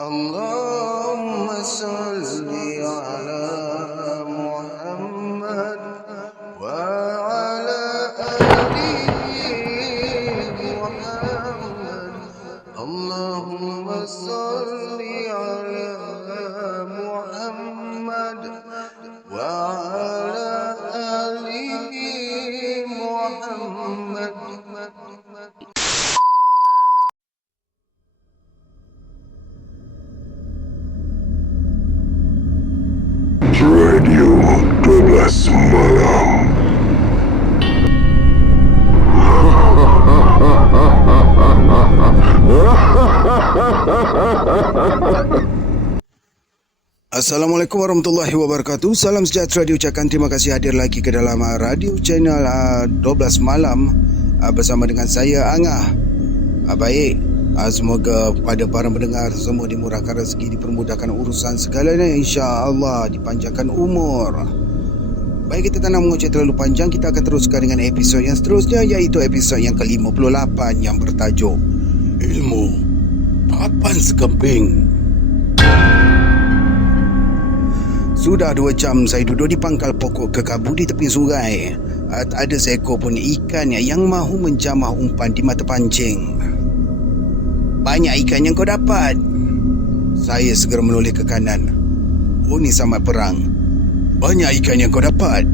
Allahumma salli ala Muhammad wa ala ali Muhammad. Allahumma salli ala Muhammad wa ala ali Muhammad. Radio 12 Malam. Assalamualaikum warahmatullahi wabarakatuh. Salam sejahtera diucapkan. Terima kasih hadir lagi ke dalam radio channel 12 Malam bersama dengan saya Angah. Baik, semoga pada para pendengar semua dimurahkan rezeki, dipermudahkan urusan segalanya, insya-Allah dipanjangkan umur. Baik, kita tak nak mengoceh terlalu panjang, kita akan teruskan dengan episod yang seterusnya, iaitu episod yang ke-58 yang bertajuk Ilmu Papan Sekeping. Sudah 2 jam saya duduk di pangkal pokok kekabu di tepi sungai. Tak ada seekor pun ikan yang mahu menjamah umpan di mata pancing. Banyak ikan yang kau dapat. Saya segera menoleh ke kanan. Oh, ni samad perang. Banyak ikan yang kau dapat.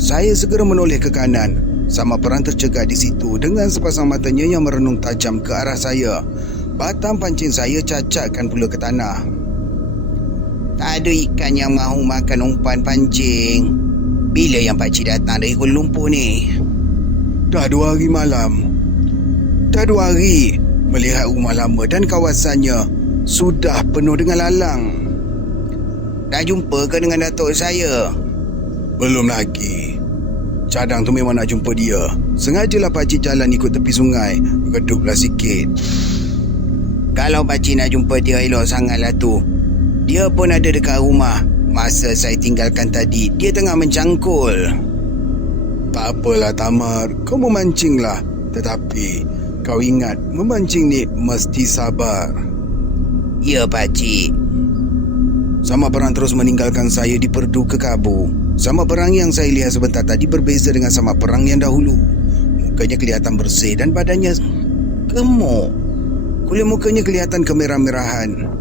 Saya segera menoleh ke kanan. Samad perang tercegat di situ dengan sepasang matanya yang merenung tajam ke arah saya. Batang pancing saya cacatkan pula ke tanah. Tak ada ikan yang mahu makan umpan pancing. Bila yang pakcik datang dari Kuala Lumpur ni? Dah 2 hari malam. Dah 2 hari. Melihat rumah lama dan kawasannya sudah penuh dengan lalang. Dah jumpa ke dengan datuk saya? Belum lagi. Cadang tu memang nak jumpa dia. Sengajalah pakcik jalan ikut tepi sungai, reduplah sikit. Kalau pakcik nak jumpa dia, elok sangatlah tu. Dia pun ada dekat rumah. Masa saya tinggalkan tadi, dia tengah mencangkul. Tak apalah Tamar, kau memancinglah. Tetapi kau ingat, memancing ni mesti sabar. Ya, pakcik. Samad perang terus meninggalkan saya di perdu kekabu. Samad perang yang saya lihat sebentar tadi berbeza dengan samad perang yang dahulu. Mukanya kelihatan bersih dan badannya gemuk. Kulit mukanya kelihatan kemerah-merahan.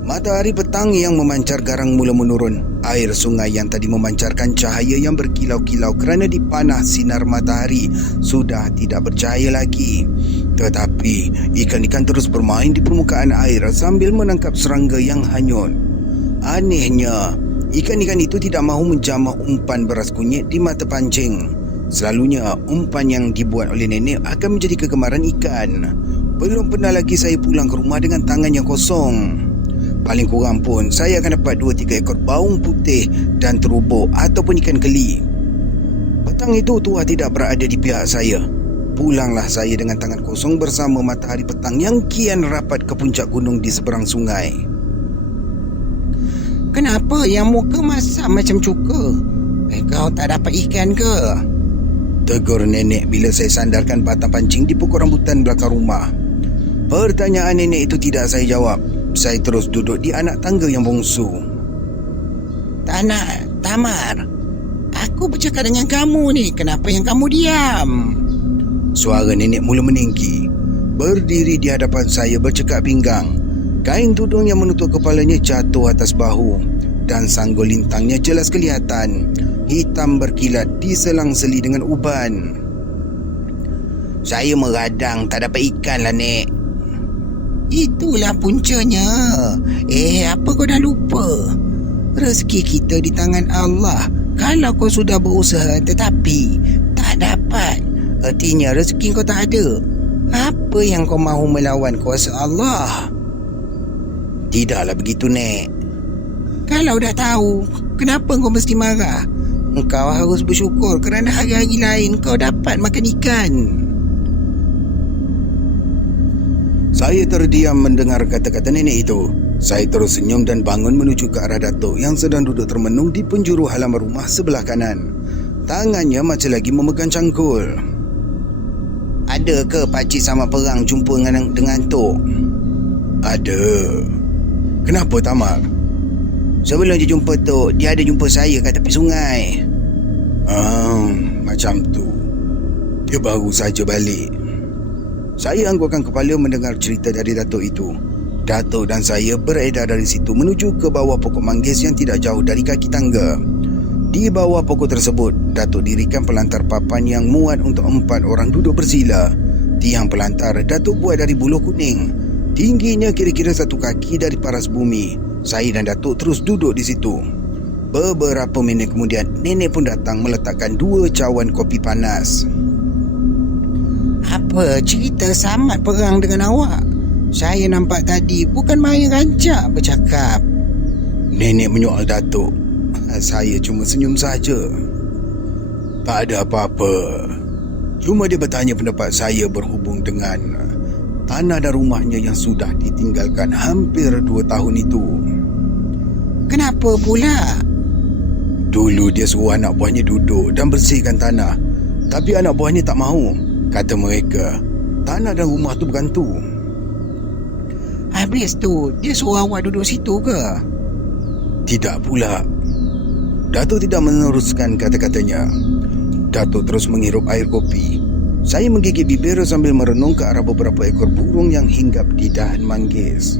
Matahari petang yang memancar garang mula menurun. Air sungai yang tadi memancarkan cahaya yang berkilau-kilau kerana dipanah sinar matahari sudah tidak bercahaya lagi. Tetapi ikan-ikan terus bermain di permukaan air sambil menangkap serangga yang hanyut. Anehnya, ikan-ikan itu tidak mahu menjamah umpan beras kunyit di mata pancing. Selalunya umpan yang dibuat oleh nenek akan menjadi kegemaran ikan. Belum pernah lagi saya pulang ke rumah dengan tangan yang kosong. Paling kurang pun saya akan dapat 2-3 ekor baung putih dan terubuk ataupun ikan keli. Petang itu tuah tidak berada di pihak saya. Pulanglah saya dengan tangan kosong bersama matahari petang yang kian rapat ke puncak gunung di seberang sungai. Kenapa yang muka masak macam cuka? Kau tak dapat ikan ke? Tegur nenek bila saya sandarkan batang pancing di pokok rambutan belakang rumah. Pertanyaan nenek itu tidak saya jawab. Saya terus duduk di anak tangga yang bongsu. Tamar, aku bercakap dengan kamu ni. Kenapa yang kamu diam? Suara nenek mula meninggi. Berdiri di hadapan saya bercekak pinggang. Kain tudung yang menutup kepalanya jatuh atas bahu. Dan sanggul lintangnya jelas kelihatan. Hitam berkilat diselang-seli dengan uban. Saya meradang tak dapat ikan lah, Nek. Itulah puncanya. Apa kau dah lupa? Rezeki kita di tangan Allah. Kalau kau sudah berusaha tetapi tak dapat, artinya rezeki kau tak ada. Apa yang kau mahu melawan kuasa Allah? Tidaklah begitu, Nek. Kalau dah tahu, kenapa kau mesti marah? Engkau harus bersyukur kerana hari-hari lain kau dapat makan ikan. Saya terdiam mendengar kata-kata nenek itu. Saya terus senyum dan bangun menuju ke arah datuk yang sedang duduk termenung di penjuru halaman rumah sebelah kanan. Tangannya masih lagi memegang cangkul. Ada ke pakcik Samad perang jumpa dengan Tok? Ada. Kenapa Tamak? Sebelum dia jumpa Tok, dia ada jumpa saya kat tepi sungai. Macam tu. Dia baru saja balik. Saya anggukkan kepala mendengar cerita dari Datuk itu. Datuk dan saya beredar dari situ menuju ke bawah pokok manggis yang tidak jauh dari kaki tangga. Di bawah pokok tersebut, Datuk dirikan pelantar papan yang muat untuk 4 orang duduk bersila. Tiang pelantar Datuk buat dari buluh kuning. Tingginya kira-kira 1 kaki dari paras bumi. Saya dan Datuk terus duduk di situ. Beberapa minit kemudian, nenek pun datang meletakkan 2 cawan kopi panas. Apa cerita Samad perang dengan awak? Saya nampak tadi bukan main rancak bercakap. Nenek menyoal Datuk. Saya cuma senyum saja. Tak ada apa-apa. Cuma dia bertanya pendapat saya berhubung dengan tanah dan rumahnya yang sudah ditinggalkan hampir 2 tahun itu. Kenapa pula? Dulu dia suruh anak buahnya duduk dan bersihkan tanah. Tapi anak buahnya tak mahu. Kata mereka, tanah dan rumah tu bergantu. Habis tu, dia suruh awak duduk situ ke? Tidak pula. Datuk tidak meneruskan kata-katanya. Datuk terus menghirup air kopi. Saya menggigit bibir sambil merenung ke arah beberapa ekor burung yang hinggap di dahan manggis.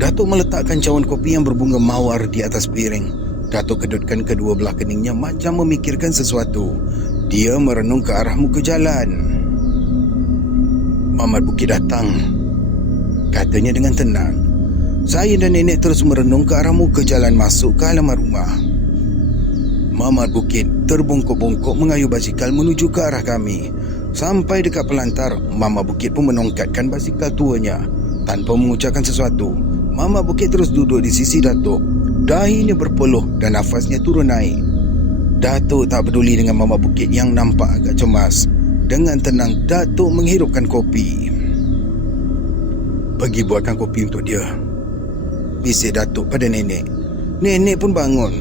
Datuk meletakkan cawan kopi yang berbunga mawar di atas piring. Datuk kedutkan kedua belah keningnya macam memikirkan sesuatu. Dia merenung ke arah muka jalan. Mamat Bukit datang, katanya dengan tenang. Saya dan nenek terus merenung ke arah muka jalan masuk ke halaman rumah. Mamat Bukit terbongkok-bongkok mengayuh basikal menuju ke arah kami. Sampai dekat pelantar, Mamat Bukit pun menongkatkan basikal tuanya. Tanpa mengucapkan sesuatu, Mamat Bukit terus duduk di sisi Datuk. Dahinya berpeluh dan nafasnya turun naik. Datuk tak peduli dengan Mamat Bukit yang nampak agak cemas. Dengan tenang, Datuk menghirupkan kopi. Pergi buatkan kopi untuk dia, bisik Datuk pada nenek. Nenek pun bangun.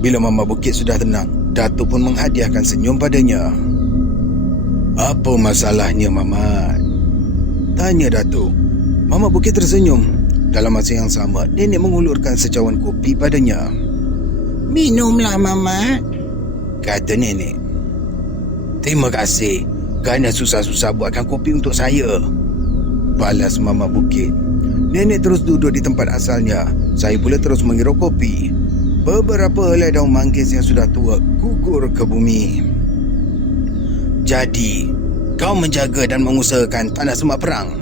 Bila Mamat Bukit sudah tenang, Datuk pun menghadiahkan senyum padanya. Apa masalahnya, Mamat? Tanya Datuk. Mamat Bukit tersenyum. Dalam masa yang sama, nenek mengulurkan secawan kopi padanya. Minumlah, Mamat, kata nenek. Terima kasih kerana susah-susah buatkan kopi untuk saya, balas Mamat Bukit. Nenek terus duduk di tempat asalnya. Saya pula terus menghirup kopi. Beberapa helai daun manggis yang sudah tua gugur ke bumi. Jadi, kau menjaga dan mengusahakan tanah semak perang?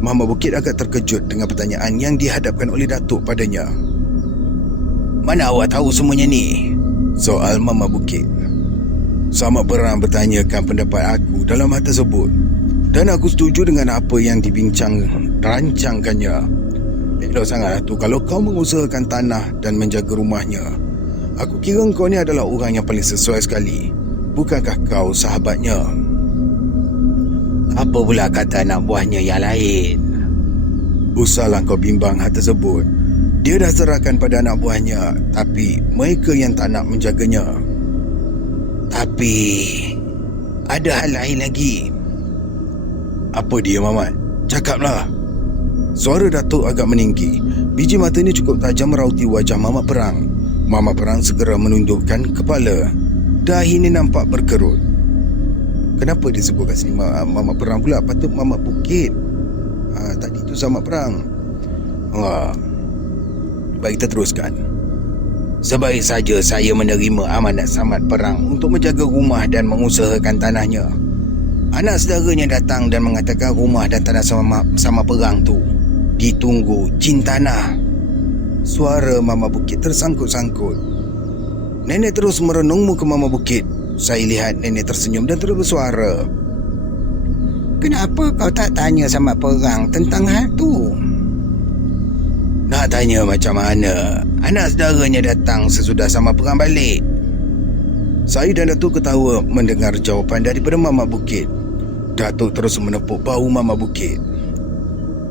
Mamat Bukit agak terkejut dengan pertanyaan yang dihadapkan oleh Datuk padanya. Mana awak tahu semuanya ni? Soal Mamat Bukit. Samak perang bertanyakan pendapat aku dalam hal tersebut. Dan aku setuju dengan apa yang rancangkannya. Elok sangatlah tu kalau kau mengusahakan tanah dan menjaga rumahnya. Aku kira kau ni adalah orang yang paling sesuai sekali. Bukankah kau sahabatnya? Apa pula kata anak buahnya yang lain? Usahlah kau bimbang hal tersebut. Dia dah serahkan pada anak buahnya, tapi mereka yang tak nak menjaganya. Tapi ada hal lain lagi. Apa dia, Mamat? Cakaplah. Suara Datuk agak meninggi. Biji matanya cukup tajam merauti wajah Mamat Perang. Mamat Perang segera menundukkan kepala. Dahinya nampak berkerut. Kenapa dia sebut kat sini Mamat Perang pula? Patut Mamat Bukit. Tadi tu Samat Perang. Baik, kita teruskan. Sebaik saja saya menerima amanat Samat Perang untuk menjaga rumah dan mengusahakan tanahnya. Anak saudaranya datang dan mengatakan rumah dan tanah sama Perang tu ditunggu jin tanah. Suara Mamat Bukit tersangkut-sangkut. Nenek terus merenung muka Mamat Bukit. Saya lihat nenek tersenyum dan terus bersuara. Kenapa kau tak tanya Samat Perang tentang hal tu? Nak tanya macam mana? Anak saudaranya datang sesudah Samat Perang balik. Saya dan Datuk ketawa mendengar jawapan daripada Mamat Bukit. Datuk terus menepuk bahu Mamat Bukit.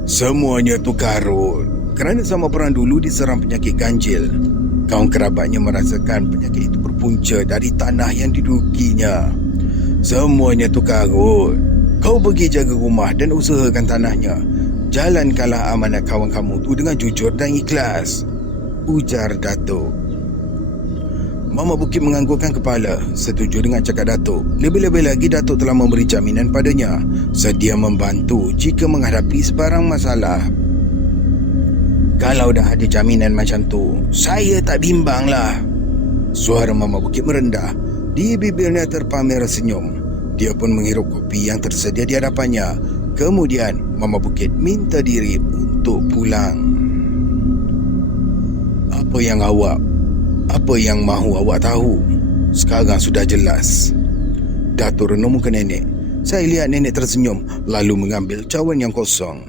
Semuanya tu karut. Kerana Samat Perang dulu diserang penyakit ganjil. Kaum kerabatnya merasakan penyakit itu berpunca dari tanah yang didudukinya. Semuanya tu karut. Kau pergi jaga rumah dan usahakan tanahnya. Jalankanlah amanat kawan kamu tu dengan jujur dan ikhlas, ujar Datuk. Mama Bukit menganggukkan kepala, setuju dengan cakap Datuk. Lebih-lebih lagi Datuk telah memberi jaminan padanya, sedia membantu jika menghadapi sebarang masalah. Kalau dah ada jaminan macam tu, saya tak bimbanglah. Suara Mama Bukit merendah. Di bibirnya terpamer senyum. Dia pun menghirup kopi yang tersedia di hadapannya. Kemudian Mama Bukit minta diri untuk pulang. Apa yang mahu awak tahu? Sekarang sudah jelas. Datuk renung muka nenek. Saya lihat nenek tersenyum lalu mengambil cawan yang kosong.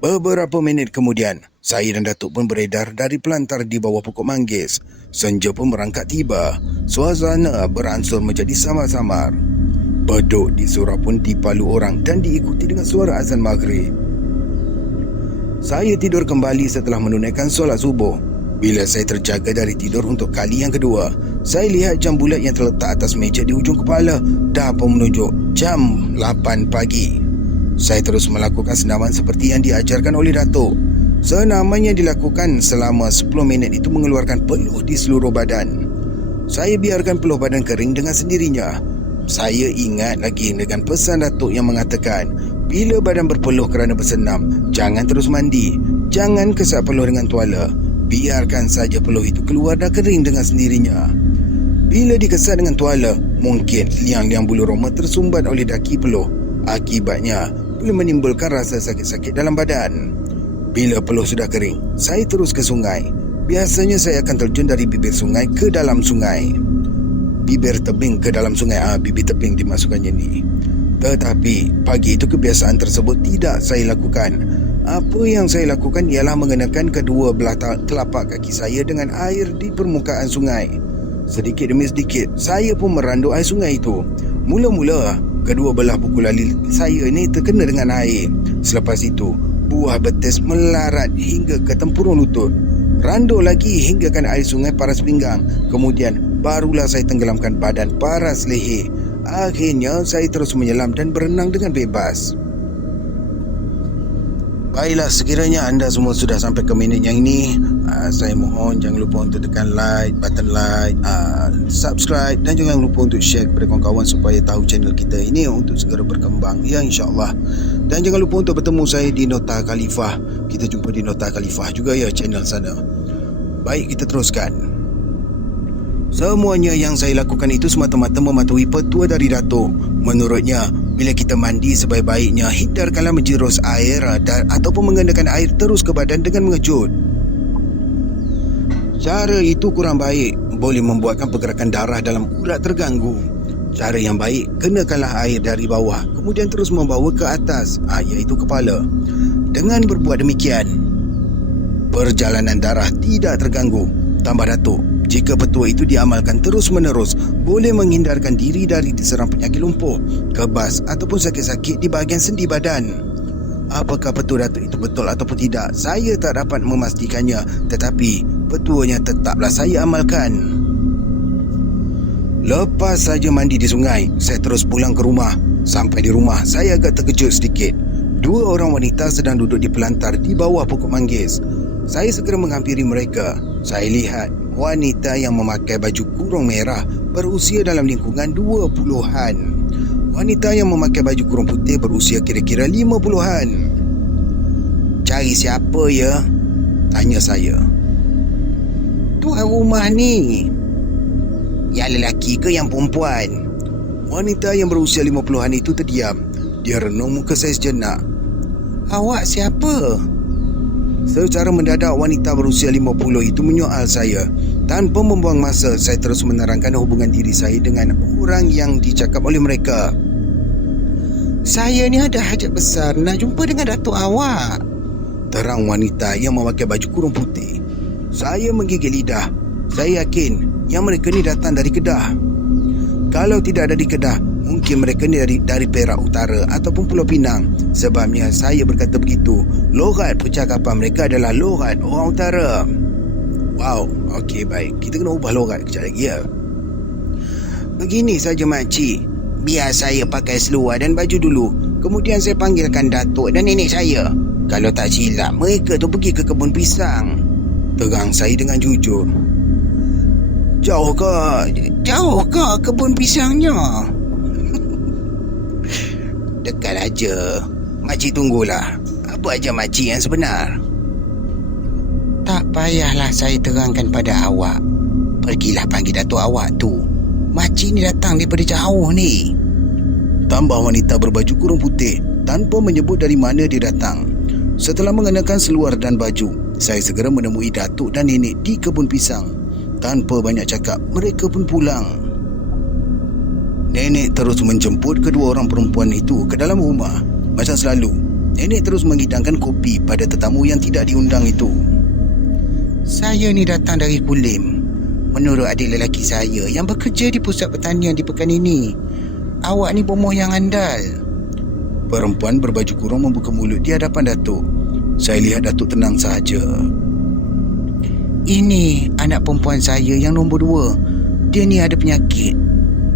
Beberapa minit kemudian, saya dan Datuk pun beredar dari pelantar di bawah pokok manggis. Senja pun merangkak tiba. Suasana beransur menjadi samar-samar. Beduk di surau pun dipalu orang dan diikuti dengan suara azan maghrib. Saya tidur kembali setelah menunaikan solat subuh. Bila saya terjaga dari tidur untuk kali yang kedua, saya lihat jam bulat yang terletak atas meja di ujung kepala dah pun menunjuk jam 8 pagi. Saya terus melakukan senaman seperti yang diajarkan oleh Datuk. Senaman yang dilakukan selama 10 minit itu mengeluarkan peluh di seluruh badan. Saya biarkan peluh badan kering dengan sendirinya. Saya ingat lagi dengan pesan Datuk yang mengatakan, bila badan berpeluh kerana bersenam, jangan terus mandi, jangan kesat peluh dengan tuala. Biarkan saja peluh itu keluar dan kering dengan sendirinya. Bila dikesat dengan tuala, mungkin liang-liang bulu roma tersumbat oleh daki peluh. Akibatnya, boleh menimbulkan rasa sakit-sakit dalam badan. Bila peluh sudah kering, saya terus ke sungai. Biasanya saya akan terjun dari bibir sungai ke dalam sungai. Bibir tebing ke dalam sungai, bibir tebing dimasukkannya ni. Tetapi pagi itu kebiasaan tersebut tidak saya lakukan. Apa yang saya lakukan ialah mengenakan kedua belah telapak kaki saya dengan air di permukaan sungai. Sedikit demi sedikit saya pun merandu air sungai itu. Mula-mula kedua belah buku lali saya ini terkena dengan air. Selepas itu buah betis melarat hingga ke tempurung lutut. Randu lagi hinggakan air sungai paras pinggang. Kemudian barulah saya tenggelamkan badan paras leher. Akhirnya saya terus menyelam dan berenang dengan bebas. Baiklah, sekiranya anda semua sudah sampai ke minit yang ini, saya mohon jangan lupa untuk tekan button like, subscribe dan jangan lupa untuk share kepada kawan-kawan supaya tahu channel kita ini untuk segera berkembang, ya, insyaAllah. Dan jangan lupa untuk bertemu saya di Nota Khalifah. Kita jumpa di Nota Khalifah juga, ya, channel sana. Baik, kita teruskan. Semuanya yang saya lakukan itu semata-mata mematuhi petua dari Datuk. Menurutnya, bila kita mandi sebaik-baiknya, hindarkanlah menjerus air ataupun mengendakan air terus ke badan dengan mengejut. Cara itu kurang baik, boleh membuatkan pergerakan darah dalam urat terganggu. Cara yang baik, kenakanlah air dari bawah, kemudian terus membawa ke atas, iaitu kepala. Dengan berbuat demikian, perjalanan darah tidak terganggu. Tambah Datuk, jika petua itu diamalkan terus-menerus, boleh menghindarkan diri dari diserang penyakit lumpuh, kebas ataupun sakit-sakit di bahagian sendi badan. Apakah petua Datuk itu betul ataupun tidak, saya tak dapat memastikannya, tetapi petuanya tetaplah saya amalkan. Lepas saja mandi di sungai, saya terus pulang ke rumah. Sampai di rumah, saya agak terkejut sedikit. 2 orang wanita sedang duduk di pelantar di bawah pokok manggis. Saya segera menghampiri mereka. Saya lihat wanita yang memakai baju kurung merah berusia dalam lingkungan 20-an. Wanita yang memakai baju kurung putih berusia kira-kira 50-an. Cari siapa, ya? Tanya saya. Tuan rumah ni. Yang lelaki ke yang perempuan? Wanita yang berusia 50-an itu terdiam. Dia renung muka saya sejenak. Awak siapa? Secara mendadak wanita berusia 50 itu menyoal saya. Tanpa membuang masa, saya terus menerangkan hubungan diri saya dengan orang yang dicakap oleh mereka. Saya ni ada hajat besar nak jumpa dengan datuk awak, terang wanita yang memakai baju kurung putih. Saya menggigil lidah. Saya yakin yang mereka ni datang dari Kedah. Kalau tidak ada di Kedah, mungkin mereka ni dari Perak Utara ataupun Pulau Pinang. Sebabnya saya berkata begitu. Logat percakapan mereka adalah logat orang utara. Wow, okey, baik. Kita kena ubah logat kejap lagi, ya. Begini saja makcik, biar saya pakai seluar dan baju dulu. Kemudian saya panggilkan datuk dan nenek saya. Kalau tak silap, mereka tu pergi ke kebun pisang. Terang saya dengan jujur. Jauh ke kebun pisangnya? Dekat aja. Makcik tunggulah. Apa aja makcik yang sebenar? Tak payahlah saya terangkan pada awak. Pergilah panggil datuk awak tu. Makcik ni datang daripada jauh ni. Tambah wanita berbaju kurung putih tanpa menyebut dari mana dia datang. Setelah mengenakan seluar dan baju, saya segera menemui datuk dan nenek di kebun pisang. Tanpa banyak cakap, mereka pun pulang. Nenek terus menjemput kedua orang perempuan itu ke dalam rumah. Macam selalu, nenek terus menghidangkan kopi pada tetamu yang tidak diundang itu. Saya ni datang dari Kulim. Menurut adik lelaki saya yang bekerja di pusat pertanian di pekan ini. Awak ni bomoh yang andal. Perempuan berbaju kurung membuka mulut di hadapan Datuk. Saya lihat Datuk tenang sahaja. Ini anak perempuan saya yang nombor 2. Dia ni ada penyakit.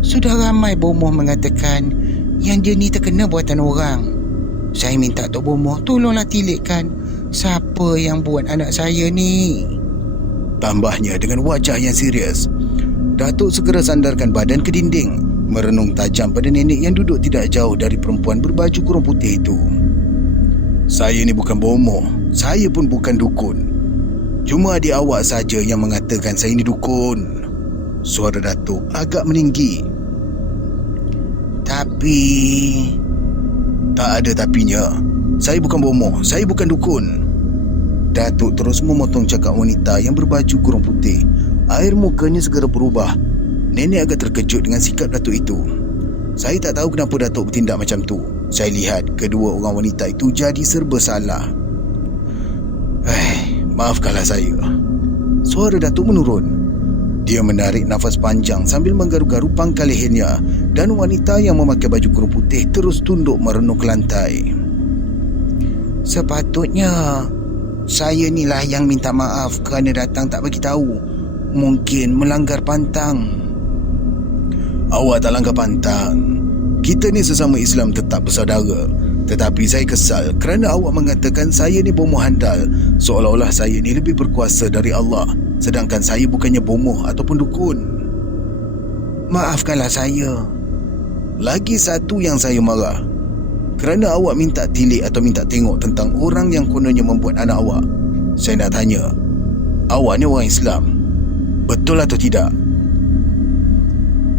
Sudah ramai bomoh mengatakan yang dia ni terkena buatan orang. Saya minta Tok Bomoh tolonglah tilikkan siapa yang buat anak saya ni. Tambahnya dengan wajah yang serius. Datuk segera sandarkan badan ke dinding, merenung tajam pada nenek yang duduk tidak jauh dari perempuan berbaju kurung putih itu. Saya ni bukan bomoh. Saya pun bukan dukun. Cuma adik awak saja yang mengatakan saya ni dukun. Suara Datuk agak meninggi. Tapi... Tak ada tapinya. Saya bukan bomoh. Saya bukan dukun. Datuk terus memotong cakap wanita yang berbaju kurung putih. Air mukanya segera berubah. Nenek agak terkejut dengan sikap Datuk itu. Saya tak tahu kenapa Datuk bertindak macam tu. Saya lihat kedua orang wanita itu jadi serba salah. Maafkanlah saya. Suara Datuk menurun. Dia menarik nafas panjang sambil menggaru-garu pangkal lehernya, dan wanita yang memakai baju kurung putih terus tunduk merenung ke lantai. Sepatutnya saya ni lah yang minta maaf kerana datang tak bagi tahu. Mungkin melanggar pantang. Awak tak langgar pantang. Kita ni sesama Islam tetap bersaudara. Tetapi saya kesal kerana awak mengatakan saya ni bomoh handal, seolah-olah saya ni lebih berkuasa dari Allah, sedangkan saya bukannya bomoh ataupun dukun. Maafkanlah saya. Lagi satu yang saya marah, kerana awak minta tilik atau minta tengok tentang orang yang kononnya membuat anak awak. Saya nak tanya, awak ni orang Islam, betul atau tidak?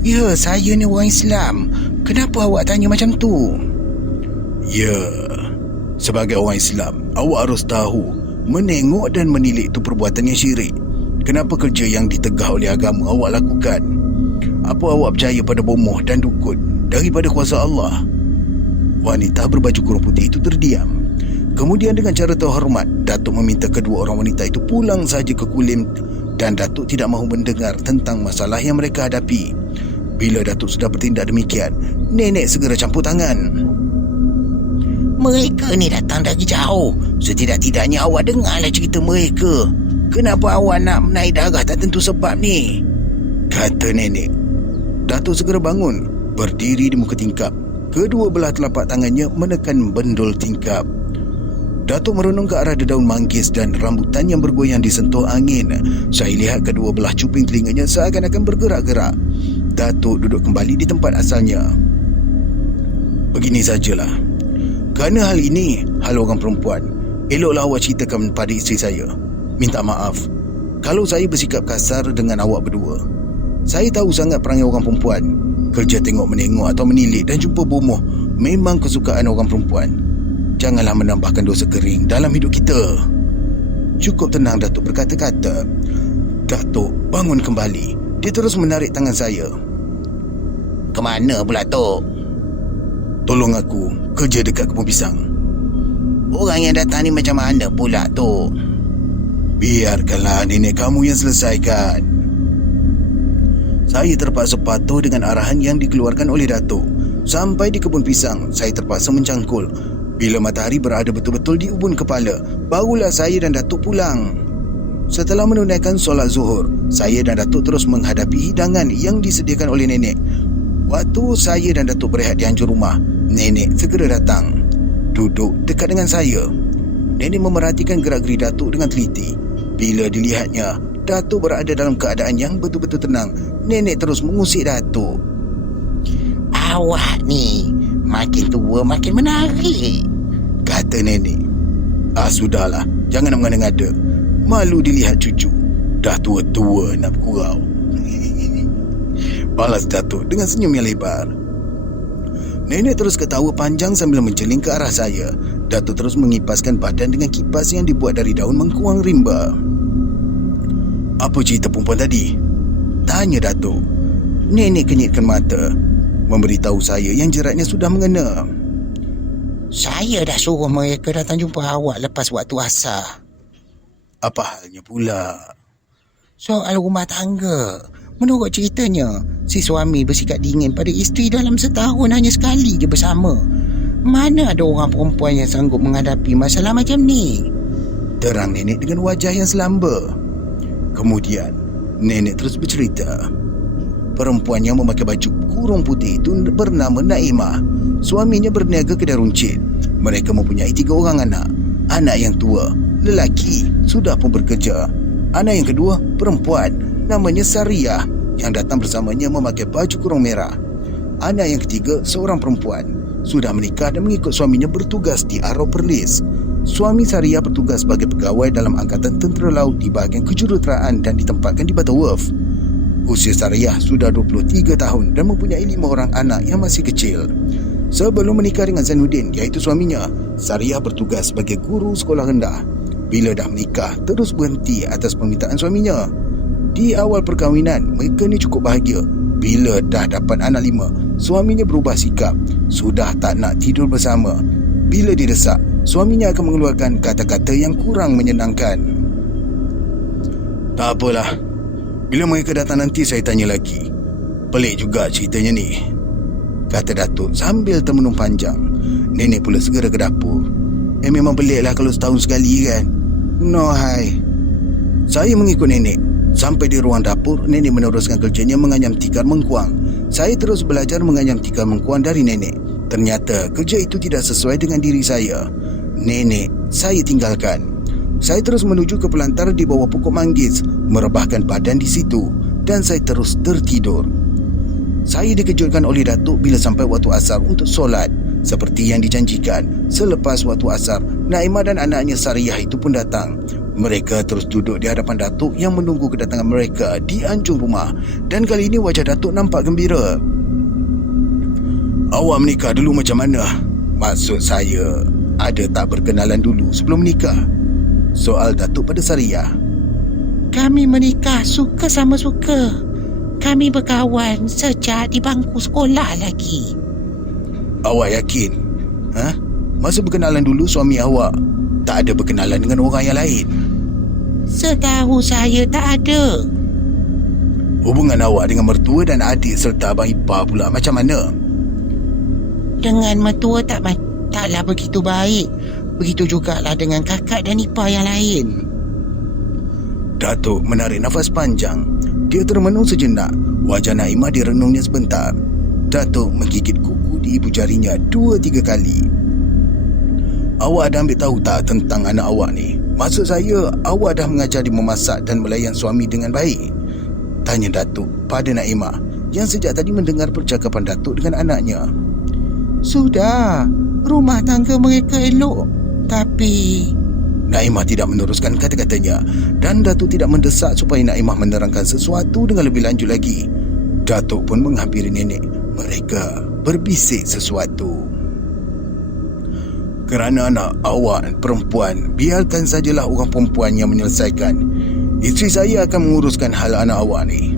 Ya, saya ni orang Islam. Kenapa awak tanya macam tu? Ya, sebagai orang Islam, awak harus tahu menengok dan menilik itu perbuatan yang syirik. Kenapa kerja yang ditegah oleh agama awak lakukan? Apa awak percaya pada bomoh dan dukun daripada kuasa Allah? Wanita berbaju kurung putih itu terdiam. Kemudian dengan cara terhormat, Datuk meminta kedua orang wanita itu pulang saja ke Kulim, dan Datuk tidak mahu mendengar tentang masalah yang mereka hadapi. Bila Datuk sudah bertindak demikian, nenek segera campur tangan. Mereka ni datang dari jauh. Setidak-tidaknya awak dengarlah cerita mereka. Kenapa awak nak menaik darah tak tentu sebab ni? Kata nenek. Datuk segera bangun, berdiri di muka tingkap. Kedua belah telapak tangannya menekan bendul tingkap. Datuk merenung ke arah dedaun manggis dan rambutan yang bergoyang disentuh angin. Saya lihat kedua belah cuping telinganya seakan-akan bergerak-gerak. Datuk duduk kembali di tempat asalnya. Begini sajalah. Kerana hal ini, hal orang perempuan, eloklah awak ceritakan pada isteri saya. Minta maaf kalau saya bersikap kasar dengan awak berdua. Saya tahu sangat perangai orang perempuan. Kerja tengok-menengok atau menilik dan jumpa bomoh memang kesukaan orang perempuan. Janganlah menambahkan dosa kering dalam hidup kita. Cukup tenang, Datuk berkata-kata. Datuk bangun kembali. Dia terus menarik tangan saya. Kemana pula, Tok? Tolong aku kerja dekat kebun pisang. Orang yang datang ni macam mana pula, Tok? Biarkanlah nenek kamu yang selesaikan. Saya terpaksa patuh dengan arahan yang dikeluarkan oleh Datuk. Sampai di kebun pisang, saya terpaksa mencangkul. Bila matahari berada betul-betul di ubun kepala, barulah saya dan Datuk pulang. Setelah menunaikan solat zuhur, saya dan Datuk terus menghadapi hidangan yang disediakan oleh nenek. Waktu saya dan Datuk berehat di hancur rumah, nenek segera datang, duduk dekat dengan saya. Nenek memerhatikan gerak-geri Datuk dengan teliti. Bila dilihatnya Datuk berada dalam keadaan yang betul-betul tenang, nenek terus mengusik Datuk. Awak ni makin tua makin menarik, kata nenek. Sudahlah, jangan nak mengada-ngada. Malu dilihat cucu. Dah tua-tua nak bergurau. Balas Datuk dengan senyum yang lebar. Nenek terus ketawa panjang sambil menjeling ke arah saya. Datuk terus mengipaskan badan dengan kipas yang dibuat dari daun mengkuang rimba. Apa cerita perempuan tadi? Tanya Datuk. Nenek kenyitkan mata, memberitahu saya yang jeratnya sudah mengena. Saya dah suruh mereka datang jumpa awak lepas waktu asar. Apa halnya pula? Soal rumah tangga. Menurut ceritanya, si suami bersikap dingin pada isteri dalam setahun hanya sekali je bersama. Mana ada orang perempuan yang sanggup menghadapi masalah macam ni? Terang nenek dengan wajah yang selamba. Kemudian, nenek terus bercerita. Perempuan yang memakai baju kurung putih itu bernama Naimah. Suaminya berniaga kedai runcit. Mereka mempunyai 3 orang anak. Anak yang tua, lelaki, sudah pun bekerja. Anak yang kedua, perempuan, namanya Sariyah, yang datang bersamanya memakai baju kurung merah. Anak yang ketiga, seorang perempuan, sudah menikah dan mengikut suaminya bertugas di Arab Perlis. Suami Sariyah bertugas sebagai pegawai dalam Angkatan Tentera Laut di bahagian kejuruteraan dan ditempatkan di Butterworth. Usia Sariyah sudah 23 tahun dan mempunyai 5 orang anak yang masih kecil. Sebelum menikah dengan Zainuddin, iaitu suaminya, Sariyah bertugas sebagai guru sekolah rendah. Bila dah menikah, terus berhenti atas permintaan suaminya. Di awal perkahwinan, mereka ni cukup bahagia. Bila dah dapat anak 5, suaminya berubah sikap. Sudah tak nak tidur bersama. Bila didesak, suaminya akan mengeluarkan kata-kata yang kurang menyenangkan. Tak apalah. Bila mereka datang nanti saya tanya lagi. Pelik juga ceritanya ni, kata Datuk sambil termenung panjang. Nenek pula segera ke dapur. Memang peliklah kalau setahun sekali kan. No hai. Saya mengikut nenek. Sampai di ruang dapur, nenek meneruskan kerjanya menganyam tikar mengkuang. Saya terus belajar menganyam tikar mengkuang dari nenek. Ternyata kerja itu tidak sesuai dengan diri saya. Nenek, saya tinggalkan. Saya terus menuju ke pelantar di bawah pokok manggis, merebahkan badan di situ, dan saya terus tertidur. Saya dikejutkan oleh Datuk bila sampai waktu asar untuk solat. Seperti yang dijanjikan, selepas waktu asar, Naimah dan anaknya Sariyah itu pun datang. Mereka terus duduk di hadapan Datuk yang menunggu kedatangan mereka di anjung rumah. Dan kali ini wajah Datuk nampak gembira. Awak menikah dulu macam mana? Maksud saya, ada tak berkenalan dulu sebelum menikah? Soal Datuk pada Sariyah. Kami menikah suka sama suka. Kami berkawan sejak di bangku sekolah lagi. Awak yakin? Masa berkenalan dulu suami awak tak ada berkenalan dengan orang yang lain? Setahu saya tak ada. Hubungan awak dengan mertua dan adik serta abang ipar pula macam mana? Dengan mertua taklah begitu baik. Begitu jugalah dengan kakak dan ipar yang lain. Datuk menarik nafas panjang. Dia termenung sejenak. Wajah Naimah direnungnya sebentar. Datuk menggigit kuku di ibu jarinya 2-3 kali. Awak ada ambil tahu tak tentang anak awak ni? Maksud saya, awak dah mengajar dia memasak dan melayan suami dengan baik? Tanya Datuk pada Naimah yang sejak tadi mendengar percakapan Datuk dengan anaknya. Sudah, rumah tangga mereka elok. Tapi Naimah tidak meneruskan kata-katanya dan Datuk tidak mendesak supaya Naimah menerangkan sesuatu dengan lebih lanjut lagi. Datuk pun menghampiri nenek. Mereka berbisik sesuatu. Kerana anak awak perempuan, biarkan sajalah orang perempuan yang menyelesaikan. Isteri saya akan menguruskan hal anak awak ni,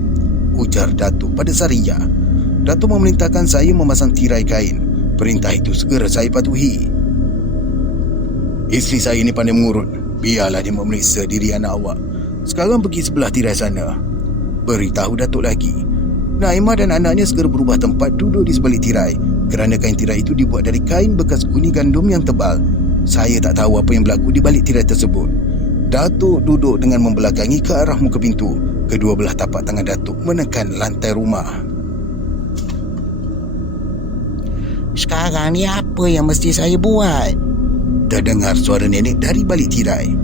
ujar Datuk pada Sariyah. Datuk memerintahkan saya memasang tirai kain. Perintah itu segera saya patuhi. Isteri saya ni pandai mengurut. Biarlah dia memeriksa diri anak awak. Sekarang pergi sebelah tirai sana, beritahu Datuk lagi. Naimah dan anaknya segera berubah tempat duduk di sebalik tirai. Kerana kain tirai itu dibuat dari kain bekas guni gandum yang tebal. Saya tak tahu apa yang berlaku di balik tirai tersebut. Datuk duduk dengan membelakangi ke arah muka pintu. Kedua belah tapak tangan Datuk menekan lantai rumah. Sekarang ni apa yang mesti saya buat? Terdengar suara nenek dari balik tirai.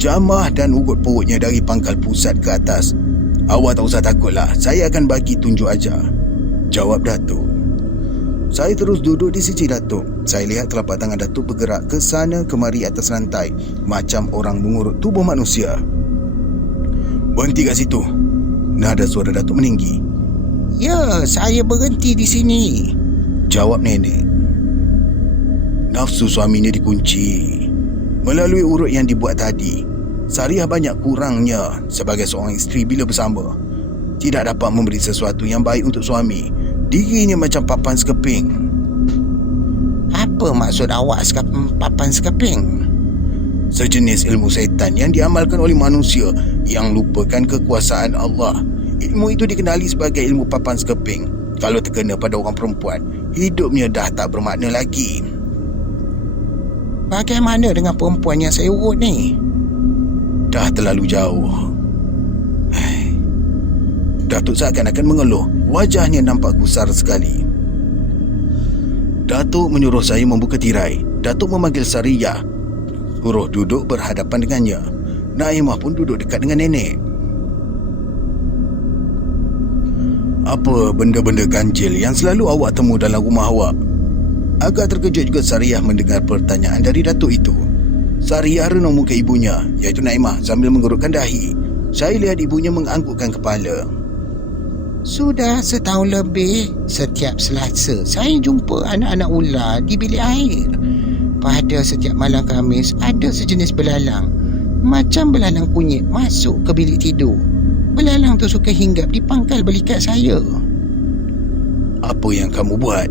Jamah dan ugut perutnya dari pangkal pusat ke atas. "Awak tak usah takutlah, saya akan bagi tunjuk ajar," jawab Datuk. Saya terus duduk di sisi Datuk. Saya lihat telapak tangan Datuk bergerak ke sana kemari atas lantai macam orang mengurut tubuh manusia. "Berhenti kat situ," nada suara Datuk meninggi. "Ya, saya berhenti di sini," jawab nenek. Nafsu suaminya dikunci. Melalui urut yang dibuat tadi, Sariah banyak kurangnya sebagai seorang isteri bila bersama. Tidak dapat memberi sesuatu yang baik untuk suami. Dirinya macam papan sekeping. "Apa maksud awak papan sekeping?" Sejenis ilmu syaitan yang diamalkan oleh manusia yang lupakan kekuasaan Allah. Ilmu itu dikenali sebagai ilmu papan sekeping. Kalau terkena pada orang perempuan, hidupnya dah tak bermakna lagi. "Bagaimana dengan perempuan yang saya urut ni?" Dah terlalu jauh. Datuk seakan-akan mengeluh. Wajahnya nampak gusar sekali. Datuk menyuruh saya membuka tirai. Datuk memanggil Sariah, suruh duduk berhadapan dengannya. Naimah pun duduk dekat dengan nenek. "Apa benda-benda ganjil yang selalu awak temu dalam rumah awak?" Agak terkejut juga Sariah mendengar pertanyaan dari Datuk itu. Sariah renung muka ibunya, iaitu Naimah, sambil menggerutkan dahi. Saya lihat ibunya menganggukkan kepala. "Sudah setahun lebih, setiap Selasa saya jumpa anak-anak ular di bilik air. Pada setiap malam Khamis ada sejenis belalang, macam belalang kunyit, masuk ke bilik tidur. Belalang tu suka hinggap di pangkal belikat saya." "Apa yang kamu buat?"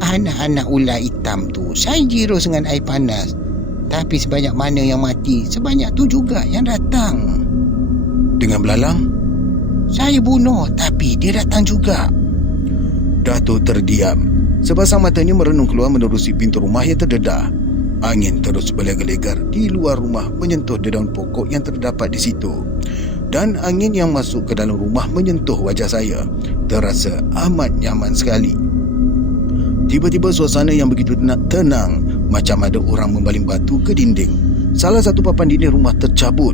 "Anak-anak ular hitam tu saya jirus dengan air panas. Tapi sebanyak mana yang mati, sebanyak tu juga yang datang." "Dengan belalang?" "Saya bunuh, tapi dia datang juga." Datuk terdiam. Sepasang matanya merenung keluar menerusi pintu rumah yang terdedah. Angin terus berlegar-legar di luar rumah menyentuh dedaun pokok yang terdapat di situ. Dan angin yang masuk ke dalam rumah menyentuh wajah saya. Terasa amat nyaman sekali. Tiba-tiba suasana yang begitu tenang, macam ada orang membaling batu ke dinding. Salah satu papan dinding rumah tercabut.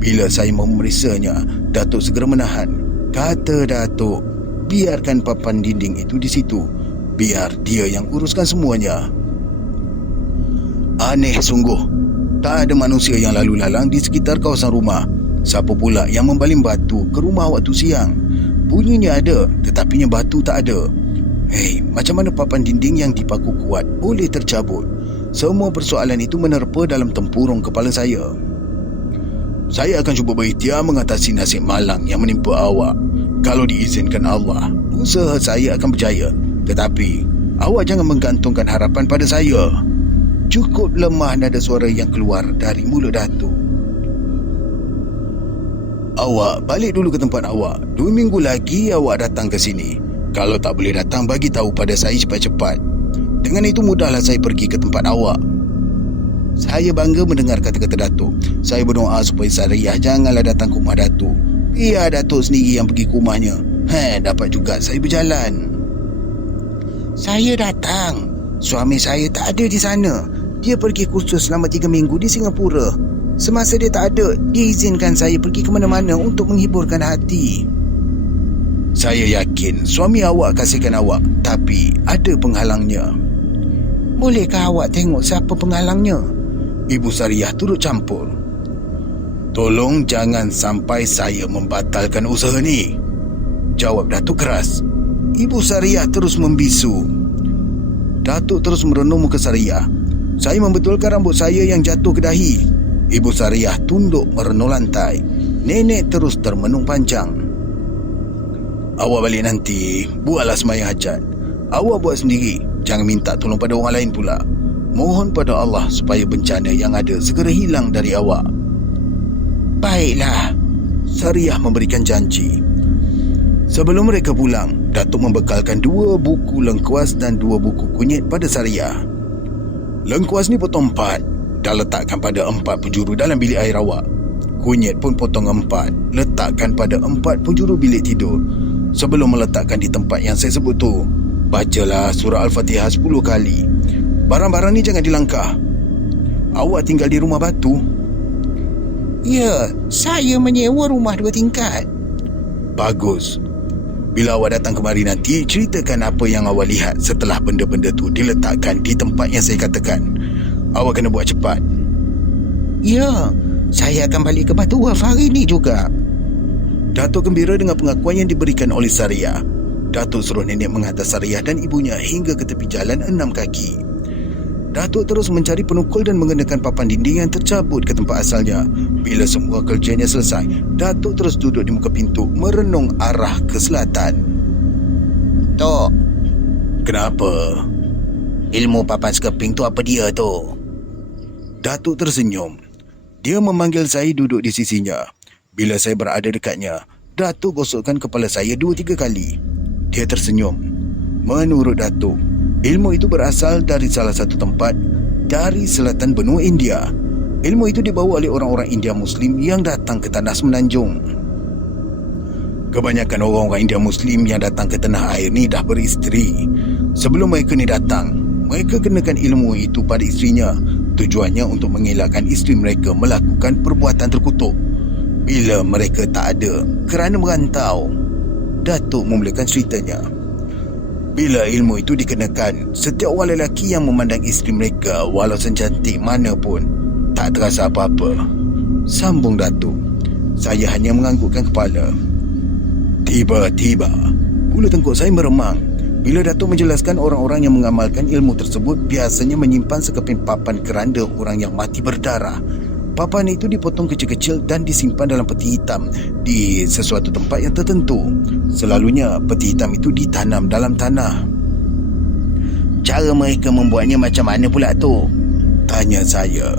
Bila saya mau memeriksanya, Datuk segera menahan. Kata Datuk, biarkan papan dinding itu di situ. Biar dia yang uruskan semuanya. Aneh sungguh. Tak ada manusia yang lalu lalang di sekitar kawasan rumah. Siapa pula yang membaling batu ke rumah waktu siang? Bunyinya ada, tetapinya batu tak ada. Hei, macam mana papan dinding yang dipaku kuat boleh tercabut? Semua persoalan itu menerpa dalam tempurung kepala saya. Saya akan cuba berikhtiar mengatasi nasib malang yang menimpa awak. Kalau diizinkan Allah, usaha saya akan berjaya. Tetapi, awak jangan menggantungkan harapan pada saya. Cukup lemah nada suara yang keluar dari mulut Datuk. Awak balik dulu ke tempat awak. 2 minggu lagi awak datang ke sini. Kalau tak boleh datang, bagi tahu pada saya cepat-cepat. Dengan itu mudahlah saya pergi ke tempat awak. Saya bangga mendengar kata-kata Datuk. Saya berdoa supaya Sariah janganlah datang ke rumah Datuk. Biar Datuk sendiri yang pergi ke rumahnya. Dapat juga saya berjalan. Saya datang. Suami saya tak ada di sana. Dia pergi kursus selama 3 minggu di Singapura. Semasa dia tak ada, dia izinkan saya pergi ke mana-mana untuk menghiburkan hati. Saya yakin suami awak kasihkan awak, tapi ada penghalangnya. Bolehkah awak tengok siapa penghalangnya? Ibu Sariah turut campur. Tolong jangan sampai saya membatalkan usaha ni, jawab Datuk keras. Ibu Sariah terus membisu. Datuk terus merenung muka Sariah. Saya membetulkan rambut saya yang jatuh ke dahi. Ibu Sariah tunduk merenung lantai. Nenek terus termenung panjang. Awak balik nanti, buatlah sembahyang hajat. Awak buat sendiri, jangan minta tolong pada orang lain pula. Mohon pada Allah supaya bencana yang ada segera hilang dari awak. Baiklah, Sariah memberikan janji. Sebelum mereka pulang, Datuk membekalkan 2 buku lengkuas dan 2 buku kunyit pada Sariah. Lengkuas ni potong 4 dan letakkan pada 4 penjuru dalam bilik air awak. Kunyit pun potong 4, letakkan pada 4 penjuru bilik tidur. Sebelum meletakkan di tempat yang saya sebut tu, bacalah surah Al-Fatihah 10 kali. Barang-barang ni jangan dilangkah. Awak tinggal di rumah batu? Ya, saya menyewa rumah 2 tingkat. Bagus. Bila awak datang kemari nanti, ceritakan apa yang awak lihat setelah benda-benda tu diletakkan di tempat yang saya katakan. Awak kena buat cepat. Ya, saya akan balik ke Batu Waf hari ni juga. Datuk gembira dengan pengakuan yang diberikan oleh Sariah. Datuk suruh nenek menghantar Sariah dan ibunya hingga ke tepi jalan 6 kaki. Datuk terus mencari penukul dan mengenakan papan dinding yang tercabut ke tempat asalnya. Bila semua kerjanya selesai, Datuk terus duduk di muka pintu merenung arah ke selatan. Tok, Kenapa? ilmu papan sekeping tu apa dia tu? Datuk tersenyum. Dia memanggil saya duduk di sisinya. Bila saya berada dekatnya, Datuk gosokkan kepala saya 2-3 kali. Dia tersenyum. Menurut Datuk, ilmu itu berasal dari salah satu tempat dari selatan benua India. Ilmu itu dibawa oleh orang-orang India Muslim yang datang ke tanah semenanjung. Kebanyakan orang-orang India Muslim yang datang ke tanah air ni dah beristeri. Sebelum mereka ni datang, mereka kenakan ilmu itu pada isterinya. Tujuannya untuk mengelakkan isteri mereka melakukan perbuatan terkutuk bila mereka tak ada kerana merantau. Datuk memulakan ceritanya. Bila ilmu itu dikenakan, setiap orang lelaki yang memandang isteri mereka walau secantik mana pun tak terasa apa-apa. Sambung Datuk. Saya hanya menganggukkan kepala. Tiba-tiba bulu tengkuk saya meremang bila Datuk menjelaskan orang-orang yang mengamalkan ilmu tersebut biasanya menyimpan sekeping papan keranda orang yang mati berdarah. Papan itu dipotong kecil-kecil dan disimpan dalam peti hitam di sesuatu tempat yang tertentu. Selalunya peti hitam itu ditanam dalam tanah. Cara mereka membuatnya macam mana pula tu? Tanya saya.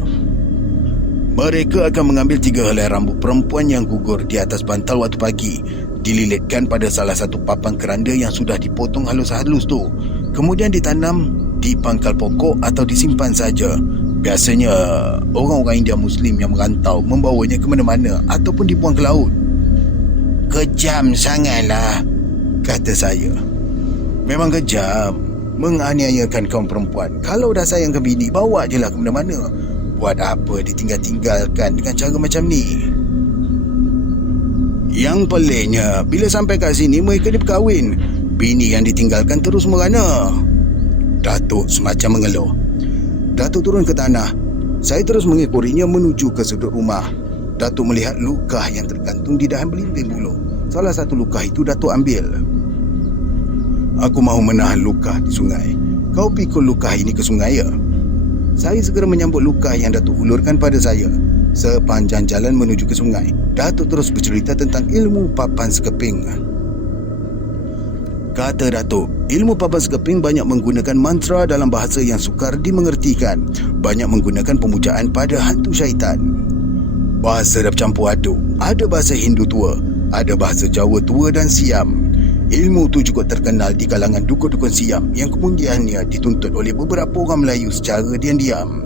Mereka akan mengambil 3 helai rambut perempuan yang gugur di atas bantal waktu pagi, dililitkan pada salah satu papan keranda yang sudah dipotong halus-halus tu, kemudian ditanam di pangkal pokok atau disimpan saja. Biasanya orang-orang India Muslim yang merantau membawanya ke mana-mana ataupun dibuang ke laut. Kejam sangatlah, kata saya. Memang kejam, menganiayakan kaum perempuan. Kalau dah sayang ke bini, bawa je lah ke mana-mana. Buat apa ditinggal-tinggalkan dengan cara macam ni? Yang peliknya, bila sampai kat sini mereka berkahwin. Bini yang ditinggalkan terus merana. Datuk semacam mengeluh. Datuk turun ke tanah. Saya terus mengikurinya menuju ke sudut rumah. Datuk melihat luka yang tergantung di dahan belimbing bulu. Salah satu luka itu Datuk ambil. Aku mahu menahan luka di sungai. Kau pikul luka ini ke sungai ya? Saya segera menyambut luka yang Datuk ulurkan pada saya. Sepanjang jalan menuju ke sungai, Datuk terus bercerita tentang ilmu papan sekeping. Kata Datuk, ilmu papan sekeping banyak menggunakan mantra dalam bahasa yang sukar dimengertikan. Banyak menggunakan pemujaan pada hantu syaitan. Bahasa dah bercampur aduk. Ada bahasa Hindu tua, ada bahasa Jawa tua dan Siam. Ilmu tu juga terkenal di kalangan dukun-dukun Siam yang kemudiannya dituntut oleh beberapa orang Melayu secara diam-diam.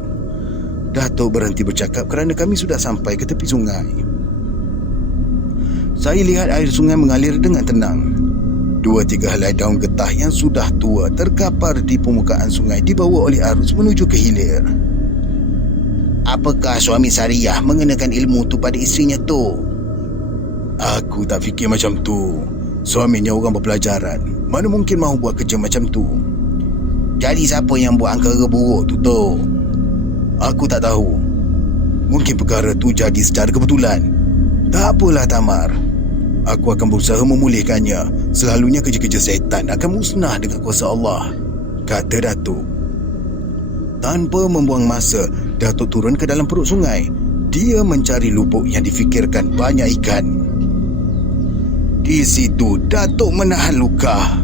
Datuk berhenti bercakap kerana kami sudah sampai ke tepi sungai. Saya lihat air sungai mengalir dengan tenang. 2-3 helai daun getah yang sudah tua terkapar di permukaan sungai dibawa oleh arus menuju ke hilir. Apakah suami Sariah mengenakan ilmu tu pada isterinya tu? Aku tak fikir macam tu. Suaminya orang berpelajaran. Mana mungkin mahu buat kerja macam tu? Jadi siapa yang buat angkara buruk tu tu? Aku tak tahu. Mungkin perkara tu jadi secara kebetulan. Tak apalah Tamar. Aku akan berusaha memulihkannya. Selalunya kerja-kerja setan akan musnah dengan kuasa Allah, kata Datuk. Tanpa membuang masa, Datuk turun ke dalam perut sungai. Dia mencari lubuk yang difikirkan banyak ikan. Di situ Datuk menahan luka.